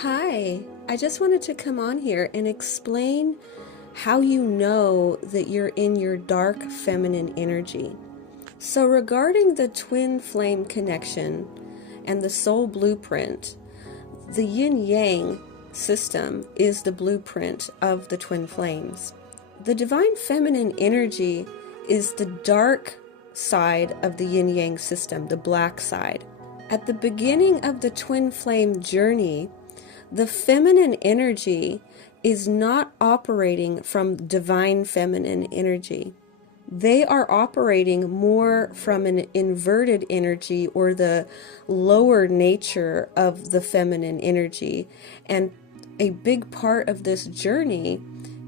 Hi, I just wanted to come on here and explain how you know that you're in your dark feminine energy. So, regarding the twin flame connection and the soul blueprint, the yin yang system is the blueprint of the twin flames. The divine feminine energy is the dark side of the yin yang system, the black side. At the beginning of the twin flame journey, the feminine energy is not operating from divine feminine energy. They are operating more from an inverted energy or the lower nature of the feminine energy. And a big part of this journey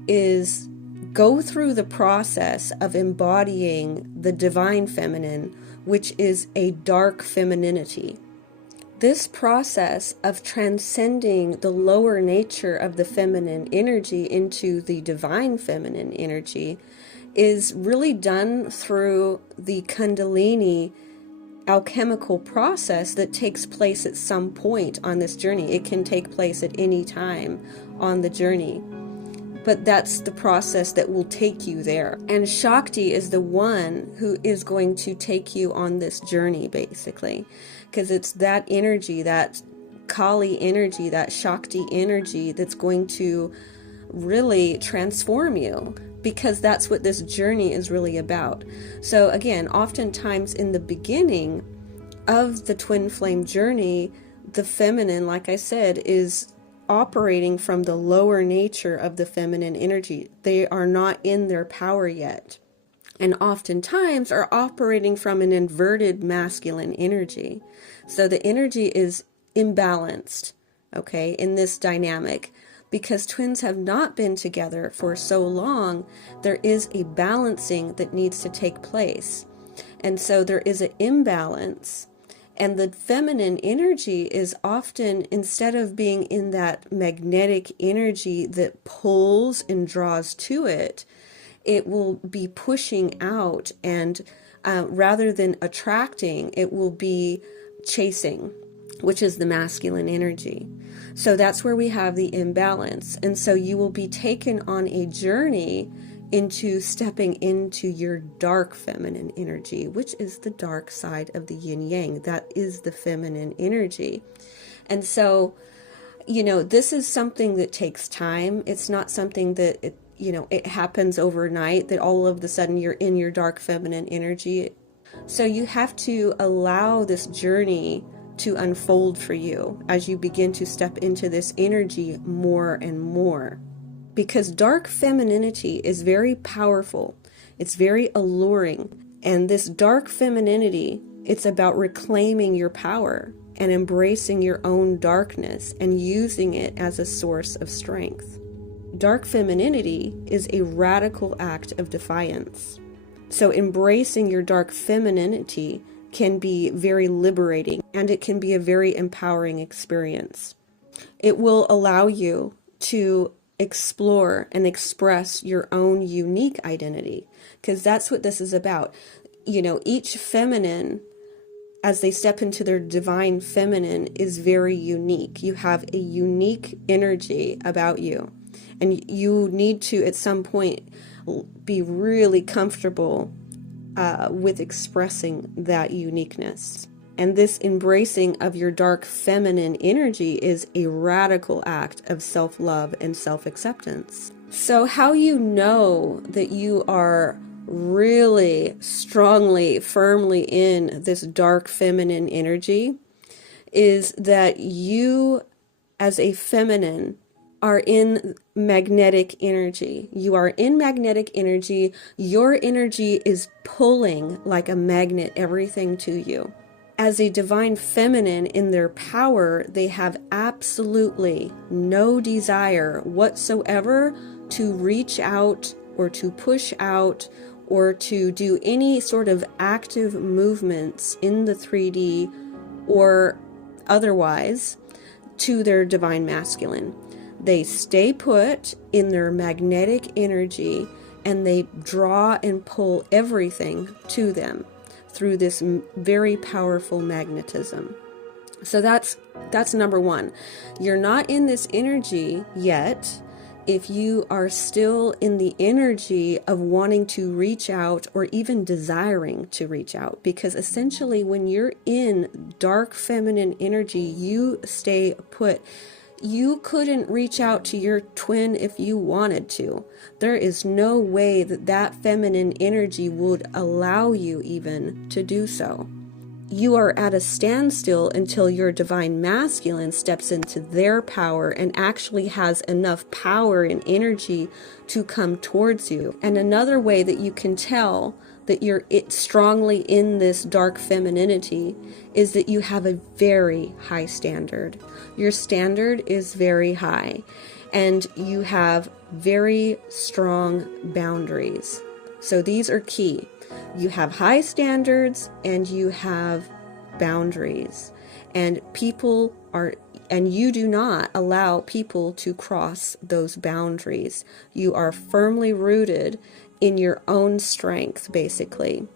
is go through the process of embodying the divine feminine, which is a dark femininity. This process of transcending the lower nature of the feminine energy into the divine feminine energy is really done through the Kundalini alchemical process that takes place at some point on this journey. It can take place at any time on the journey, but that's the process that will take you there. And Shakti is the one who is going to take you on this journey, basically, because it's that energy, that Kali energy, that Shakti energy that's going to really transform you, because that's what this journey is really about. So again, oftentimes in the beginning of the twin flame journey, the feminine, like I said, is operating from the lower nature of the feminine energy. They are not in their power yet, and oftentimes are operating from an inverted masculine energy. So the energy is imbalanced, okay, in this dynamic. Because twins have not been together for so long, there is a balancing that needs to take place. And so there is an imbalance. And the feminine energy is often, instead of being in that magnetic energy that pulls and draws to it, it will be pushing out, and rather than attracting, it will be chasing, which is the masculine energy. So that's where we have the imbalance. And so you will be taken on a journey into stepping into your dark feminine energy, which is the dark side of the yin yang. That is the feminine energy. And so, this is something that takes time. It's not something that, it happens overnight, that all of a sudden you're in your dark feminine energy. So you have to allow this journey to unfold for you as you begin to step into this energy more and more. Because dark femininity is very powerful. It's very alluring. And this dark femininity, it's about reclaiming your power and embracing your own darkness and using it as a source of strength. Dark femininity is a radical act of defiance. So embracing your dark femininity can be very liberating, and it can be a very empowering experience. It will allow you to explore and express your own unique identity, because that's what this is about. Each feminine, as they step into their divine feminine, is very unique. You have a unique energy about you, and you need to, at some point, be really comfortable with expressing that uniqueness. And this embracing of your dark feminine energy is a radical act of self-love and self-acceptance. So how you know that you are really strongly, firmly in this dark feminine energy is that you, as a feminine, are in magnetic energy. You are in magnetic energy. Your energy is pulling like a magnet everything to you. As a divine feminine in their power, they have absolutely no desire whatsoever to reach out or to push out or to do any sort of active movements in the 3D or otherwise to their divine masculine. They stay put in their magnetic energy, and they draw and pull everything to them through this very powerful magnetism. So that's number one. You're not in this energy yet if you are still in the energy of wanting to reach out or even desiring to reach out. Because essentially when you're in dark feminine energy, you stay put. You couldn't reach out to your twin if you wanted to. There is no way that that feminine energy would allow you even to do so. You are at a standstill until your divine masculine steps into their power and actually has enough power and energy to come towards you. And another way that you can tell that you're strongly in this dark femininity is that you have a very high standard. Your standard is very high, and you have very strong boundaries. So these are key. You have high standards and you have boundaries, and you do not allow people to cross those boundaries. You are firmly rooted in your own strength, basically.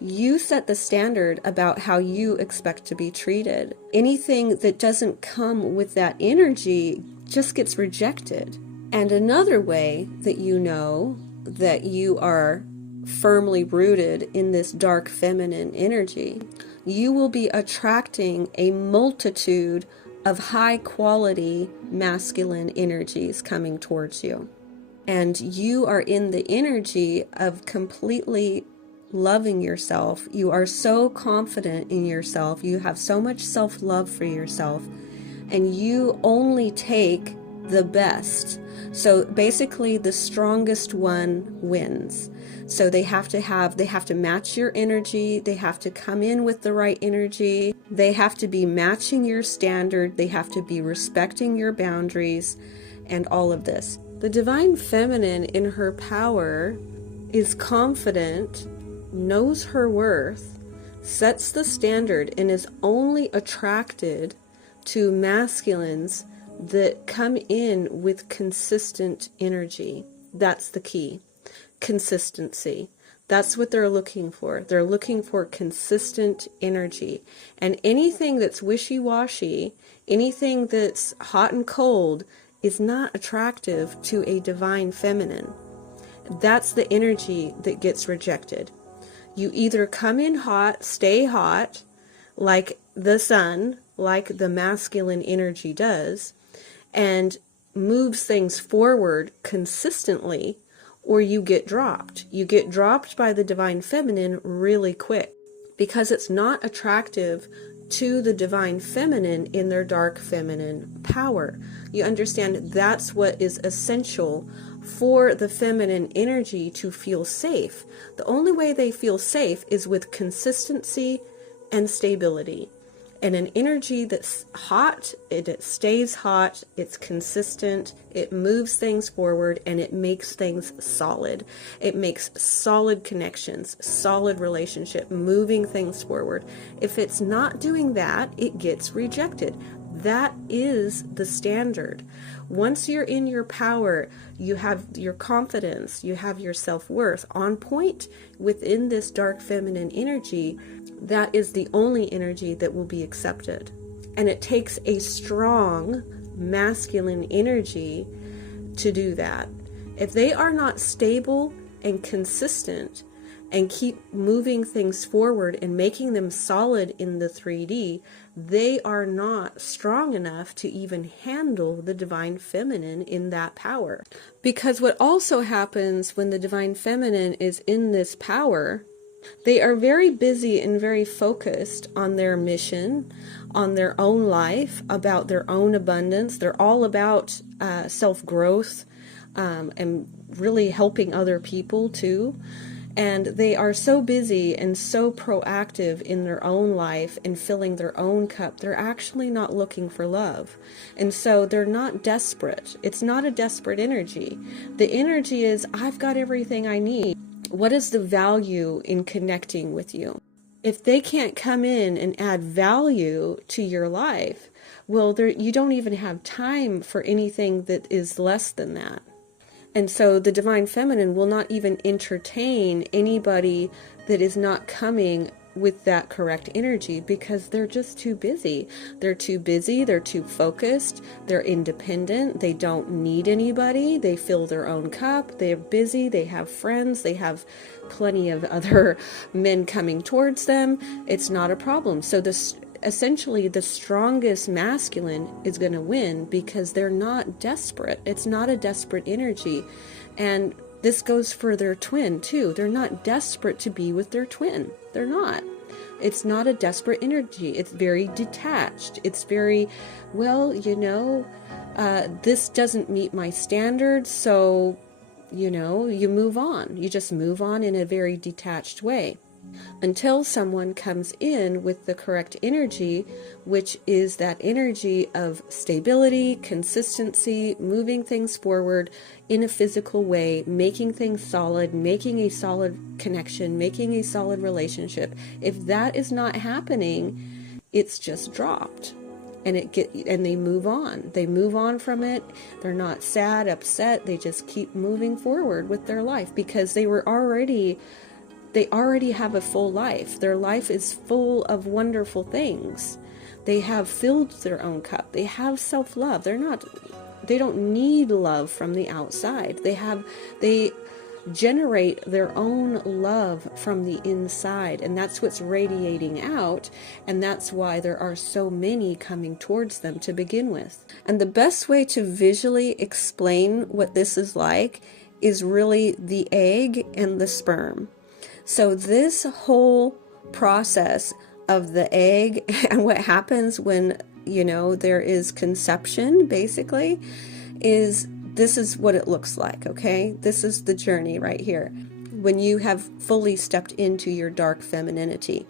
You set the standard about how you expect to be treated. Anything that doesn't come with that energy just gets rejected. And another way that you know that you are firmly rooted in this dark feminine energy, you will be attracting a multitude of high quality masculine energies coming towards you. And you are in the energy of completely loving yourself. You are so confident in yourself. You have so much self-love for yourself, and you only take the best. So basically the strongest one wins. So they have to match your energy. They have to come in with the right energy. They have to be matching your standard. They have to be respecting your boundaries and all of this. The divine feminine in her power is confident, knows her worth, sets the standard, and is only attracted to masculines that come in with consistent energy. That's the key. Consistency. That's what they're looking for. They're looking for consistent energy. And anything that's wishy-washy, anything that's hot and cold, is not attractive to a divine feminine. That's the energy that gets rejected. You either come in hot, stay hot, like the sun, like the masculine energy does, and moves things forward consistently, or you get dropped. You get dropped by the divine feminine really quick because it's not attractive to the divine feminine in their dark feminine power. You understand that's what is essential for the feminine energy to feel safe. The only way they feel safe is with consistency and stability. And an energy that's hot, it stays hot, it's consistent, it moves things forward, and it makes things solid. It makes solid connections, solid relationship, moving things forward. If it's not doing that, it gets rejected. That is the standard. Once you're in your power, you have your confidence, you have your self-worth on point within this dark feminine energy. That is the only energy that will be accepted. And it takes a strong masculine energy to do that. If they are not stable and consistent and keep moving things forward and making them solid in the 3D, they are not strong enough to even handle the divine feminine in that power. Because what also happens when the divine feminine is in this power, they are very busy and very focused on their mission, on their own life, about their own abundance. They're all about self-growth and really helping other people too. And they are so busy and so proactive in their own life and filling their own cup, they're actually not looking for love. And so they're not desperate. It's not a desperate energy. The energy is, I've got everything I need. What is the value in connecting with you? If they can't come in and add value to your life, well, you don't even have time for anything that is less than that. And so the divine feminine will not even entertain anybody that is not coming with that correct energy because they're just too busy. They're too busy, they're too focused, they're independent, they don't need anybody, they fill their own cup, they're busy, they have friends, they have plenty of other men coming towards them. It's not a problem. So essentially the strongest masculine is going to win because they're not desperate. It's not a desperate energy. And this goes for their twin too. They're not desperate to be with their twin. They're not. It's not a desperate energy. It's very detached. It's very, well, this doesn't meet my standards, so, you move on. You just move on in a very detached way until someone comes in with the correct energy, which is that energy of stability, consistency, moving things forward in a physical way, making things solid, making a solid connection, making a solid relationship. If that is not happening, it's just dropped. And they move on. They move on from it. They're not sad, upset. They just keep moving forward with their life because they already have a full life. Their life is full of wonderful things. They have filled their own cup. They have self-love. They don't need love from the outside. They generate their own love from the inside, and that's what's radiating out, and that's why there are so many coming towards them to begin with. And the best way to visually explain what this is like is really the egg and the sperm. So this whole process of the egg and what happens when, there is conception, basically, this is what it looks like, okay? This is the journey right here, when you have fully stepped into your dark femininity.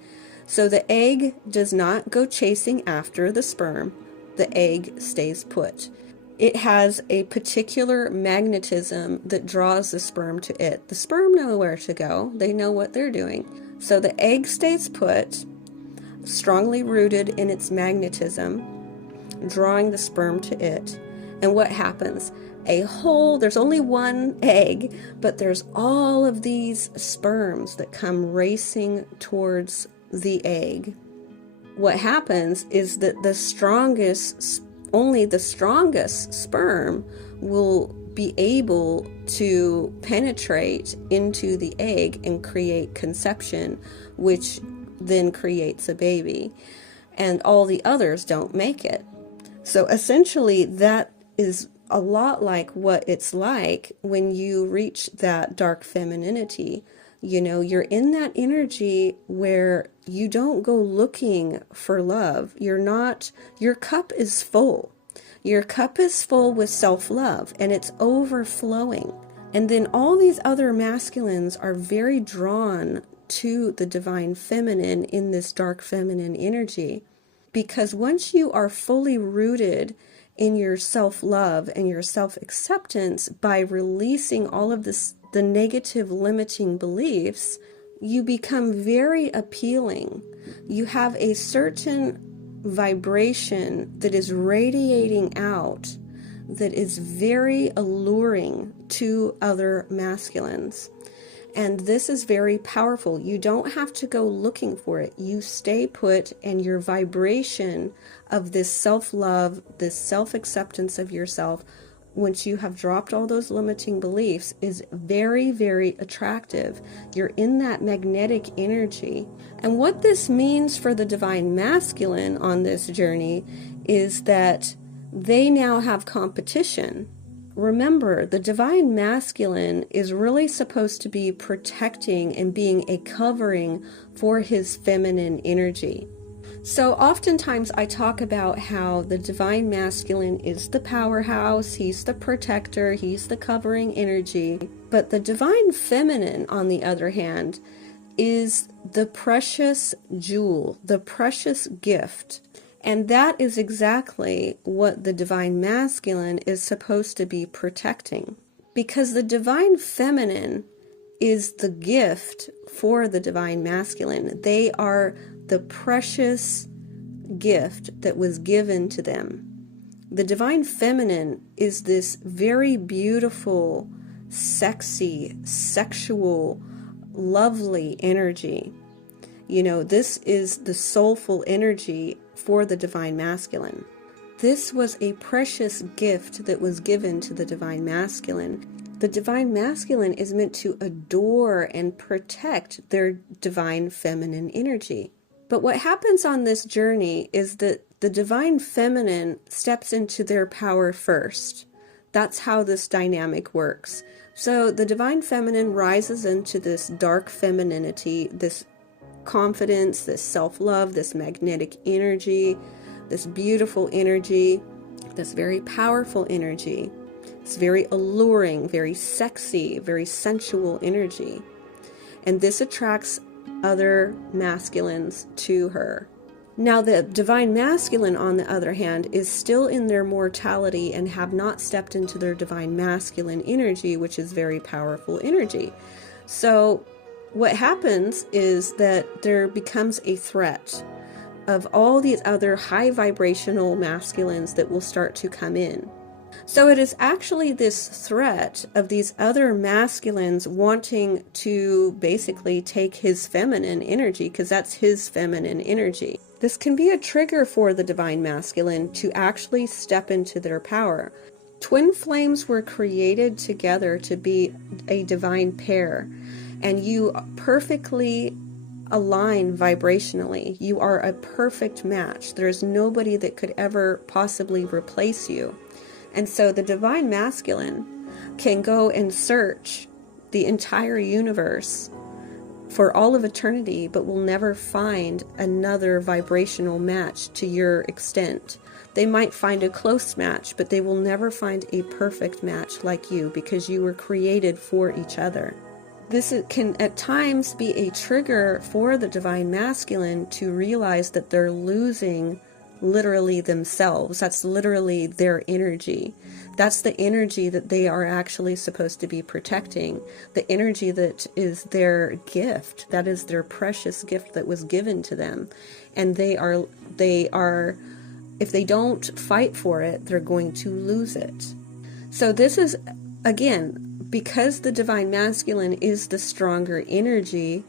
So the egg does not go chasing after the sperm. The egg stays put. It has a particular magnetism that draws the sperm to it. The sperm know where to go. They know what they're doing. So the egg stays put, strongly rooted in its magnetism, drawing the sperm to it. And what happens? There's only one egg, but there's all of these sperms that come racing towards the egg. What happens is that only the strongest sperm will be able to penetrate into the egg and create conception, which then creates a baby. And all the others don't make it. So essentially that is a lot like what it's like when you reach that dark femininity. You're in that energy where you don't go looking for love. Your cup is full. Your cup is full with self-love and it's overflowing. And then all these other masculines are very drawn to the divine feminine in this dark feminine energy. Because once you are fully rooted in your self-love and your self-acceptance by releasing all of the negative limiting beliefs, you become very appealing. You have a certain vibration that is radiating out that is very alluring to other masculines. And this is very powerful. You don't have to go looking for it. You stay put, and your vibration of this self-love, this self-acceptance of yourself, once you have dropped all those limiting beliefs, is very, very attractive. You're in that magnetic energy. And what this means for the divine masculine on this journey is that they now have competition. Remember, the divine masculine is really supposed to be protecting and being a covering for his feminine energy. So oftentimes I talk about how the divine masculine is the powerhouse, he's the protector, he's the covering energy. But the divine feminine, on the other hand, is the precious jewel, the precious gift. And that is exactly what the divine masculine is supposed to be protecting. Because the divine feminine is the gift for the divine masculine. They are the precious gift that was given to them. The divine feminine is this very beautiful, sexy, sexual, lovely energy. This is the soulful energy for the divine masculine. This was a precious gift that was given to the divine masculine. The divine masculine is meant to adore and protect their divine feminine energy. But what happens on this journey is that the divine feminine steps into their power first. That's how this dynamic works. So the divine feminine rises into this dark femininity, this confidence, this self-love, this magnetic energy, this beautiful energy, this very powerful energy. It's very alluring, very sexy, very sensual energy. And this attracts other masculines to her. Now, the divine masculine, on the other hand, is still in their mortality and have not stepped into their divine masculine energy, which is very powerful energy. So what happens is that there becomes a threat of all these other high vibrational masculines that will start to come in. So it is actually this threat of these other masculines wanting to basically take his feminine energy, because that's his feminine energy. This can be a trigger for the divine masculine to actually step into their power. Twin flames were created together to be a divine pair, and you perfectly align vibrationally. You are a perfect match. There's nobody that could ever possibly replace you. And so the divine masculine can go and search the entire universe for all of eternity, but will never find another vibrational match to your extent. They might find a close match, but they will never find a perfect match like you, because you were created for each other. This can at times be a trigger for the divine masculine to realize that they're losing literally themselves. That's literally their energy. That's the energy that they are actually supposed to be protecting. The energy that is their gift. That is their precious gift that was given to them. And they are, if they don't fight for it, they're going to lose it. So this is, again, because the divine masculine is the stronger energy,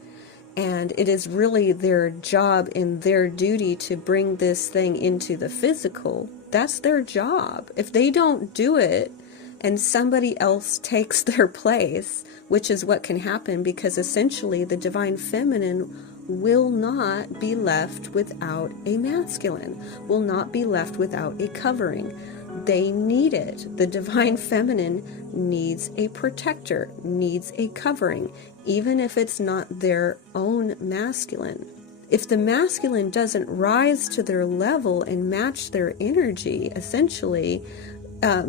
and it is really their job and their duty to bring this thing into the physical. That's their job. If they don't do it and somebody else takes their place, which is what can happen, because essentially the divine feminine will not be left without a masculine, will not be left without a covering. They need it. The divine feminine needs a protector, needs a covering, even if it's not their own masculine. If the masculine doesn't rise to their level and match their energy, essentially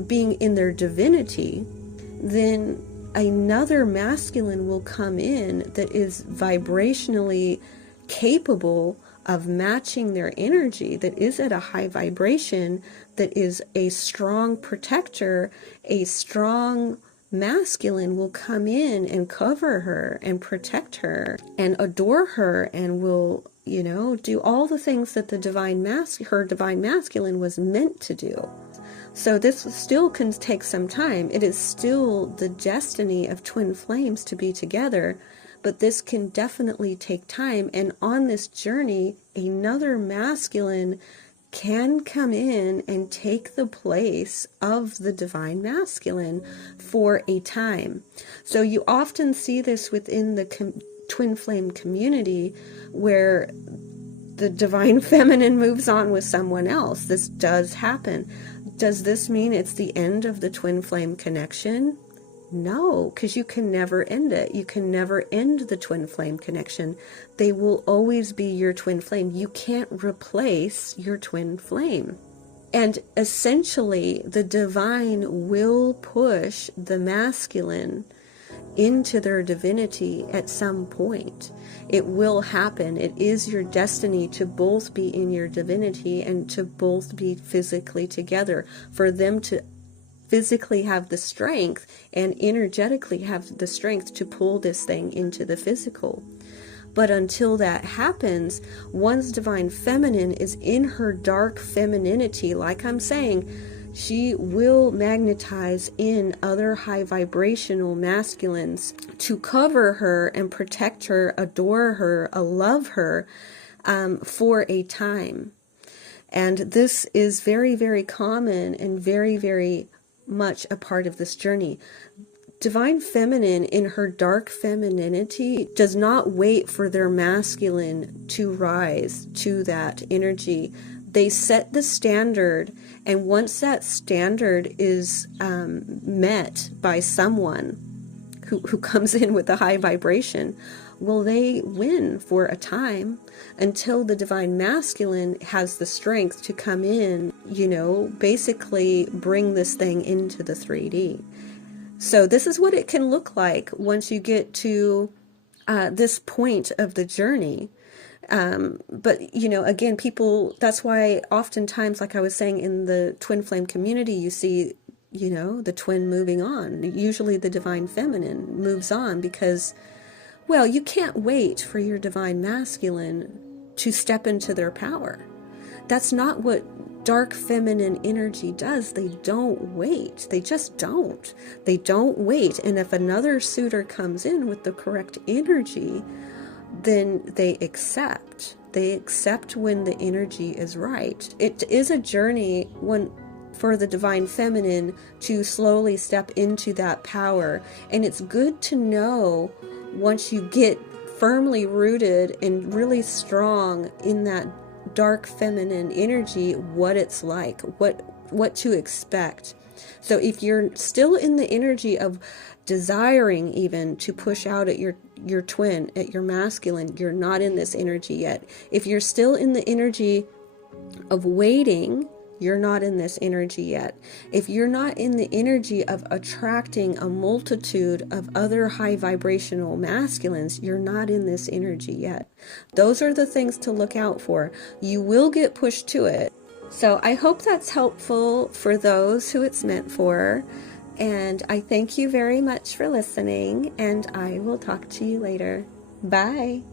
being in their divinity, then another masculine will come in that is vibrationally capable of matching their energy, that is at a high vibration, that is a strong protector. A strong masculine will come in and cover her and protect her and adore her, and will, do all the things that her divine masculine was meant to do. So this still can take some time. It is still the destiny of twin flames to be together, but this can definitely take time. And on this journey, another masculine can come in and take the place of the divine masculine for a time. So you often see this within the twin flame community, where the divine feminine moves on with someone else. This does happen. Does this mean it's the end of the twin flame connection? No, because you can never end it. You can never end the twin flame connection. They will always be your twin flame. You can't replace your twin flame. And essentially, the divine will push the masculine into their divinity at some point. It will happen. It is your destiny to both be in your divinity and to both be physically together, for them to physically have the strength and energetically have the strength to pull this thing into the physical. But until that happens, one's divine feminine is in her dark femininity. Like I'm saying, she will magnetize in other high vibrational masculines to cover her and protect her, adore her, love her for a time. And this is very, very common and very, very much a part of this journey. Divine Feminine, in her dark femininity, does not wait for their masculine to rise to that energy. They set the standard, and once that standard is met by someone who comes in with a high vibration, well, they win for a time until the Divine Masculine has the strength to come in, basically bring this thing into the 3D. So this is what it can look like once you get to this point of the journey. But, again, people, that's why oftentimes, like I was saying, in the twin flame community, you see, the twin moving on. Usually the Divine Feminine moves on because, well, you can't wait for your Divine Masculine to step into their power. That's not what dark feminine energy does. They don't wait. They just don't. They don't wait. And if another suitor comes in with the correct energy, then they accept. They accept when the energy is right. It is a journey for the Divine Feminine to slowly step into that power. And it's good to know, once you get firmly rooted and really strong in that dark feminine energy, what it's like, what to expect. So if you're still in the energy of desiring even to push out at your twin, at your masculine, you're not in this energy yet. If you're still in the energy of waiting, you're not in this energy yet. If you're not in the energy of attracting a multitude of other high vibrational masculines, you're not in this energy yet. Those are the things to look out for. You will get pushed to it. So I hope that's helpful for those who it's meant for. And I thank you very much for listening, and I will talk to you later. Bye.